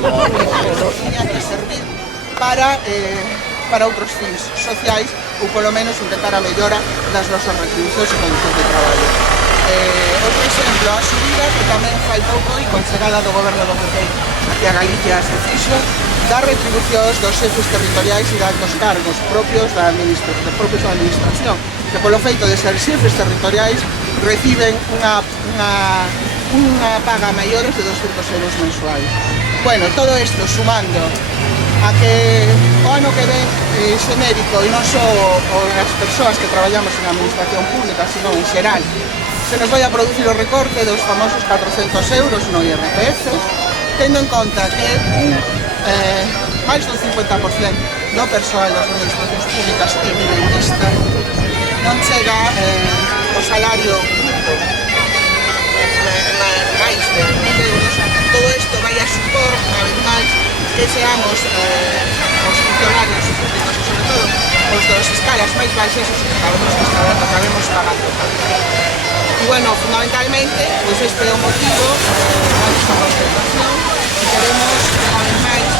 tiña que servir para outros fins sociais ou polo menos intentar a mellora das nosas retribucións e condicións de traballo. Outro exemplo, a subida que tamén fai pouco e con chegada do goberno do PP aquí a Galicia se fixo das retribucións dos xefes territoriais e dos cargos propios da administración, que polo feito de ser xefes territoriais reciben unha paga maiores de 200 euros mensuais. Bueno, todo isto sumando a que o ano que ven xenérico e non só as persoas que traballamos en administración pública, sino en xeral, se nos vai a producir o recorte dos famosos 400 euros no IRPF, tendo en conta que máis do 50% do persoal das administracións públicas é mileurista, non chega o salario máis de 1.000 euros. Todo isto vai a supor, unha vez máis, que seamos os funcionarios públicos e, sobre todo, os das escalas máis baixas os que acabemos pagando. E, bueno, fundamentalmente, pois este é o motivo da nosa concentración e queremos, unha vez máis,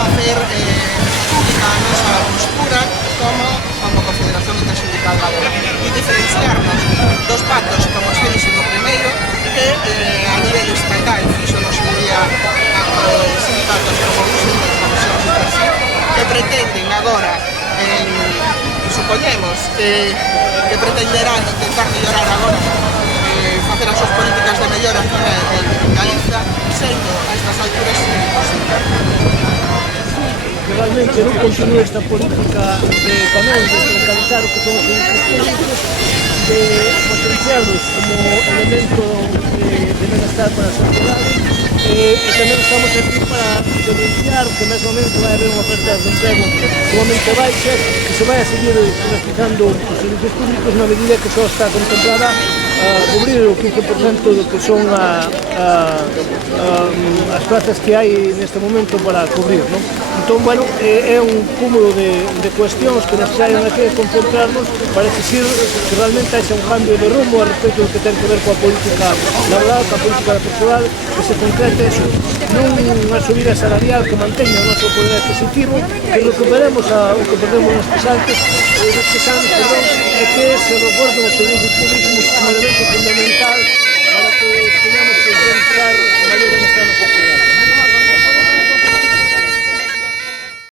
facer pública a nosa postura como Confederación Intersindical Galega e diferenciarnos dos pactos, como se dixe no primeiro, que a nivel estatal fixo no seu día sindicatos como USE e Comisión Intersin, que pretenden agora, supoñemos, que pretenderán intentar mellorar agora, facer as súas políticas de mellora en Galiza, sendo a estas alturas imposible. Que realmente non continúe esta política de tamén de centralizar o que son os servicios públicos, de potenciarlos como elemento de benestar para a sociedade, e tamén estamos aquí para denunciar que mesmo momento vai haber unha oferta de emprego sumamente baixa, que se vai a seguir privatizando os servicios públicos na medida que só está contemplada cubrir o 15% do que son as plazas que hai neste momento para cubrir, non? Entón, bueno, é un cúmulo de cuestións que nos traen aquí a concentrarnos para exigir que realmente haxa un cambio de rumbo a respecto do que ten que ver coa política laboral, coa política personal, que se concrete eso, non unha subida salarial que manteña o noso poder adquisitivo, que recuperemos o que perdemos nestes anos, e que se reforcen os servicios públicos como elemento fundamental para que teñamos que enfrentar o maior benestar na sociedade.